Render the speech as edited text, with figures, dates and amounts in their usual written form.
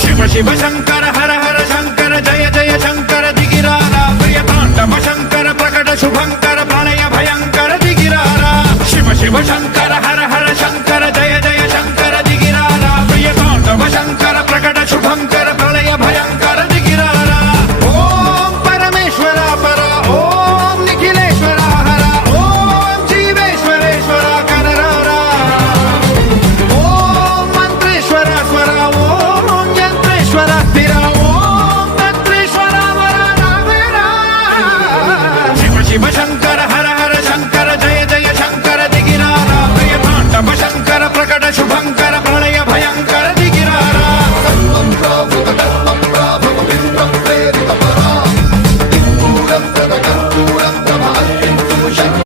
शिव शिव शंकर हर हर शंकर जय जय शंकर दिगिरारा प्रिय तांडव शंकर प्रकट शुभंकर प्रणय भयंकर दिगिरारा शिव शिव शंकर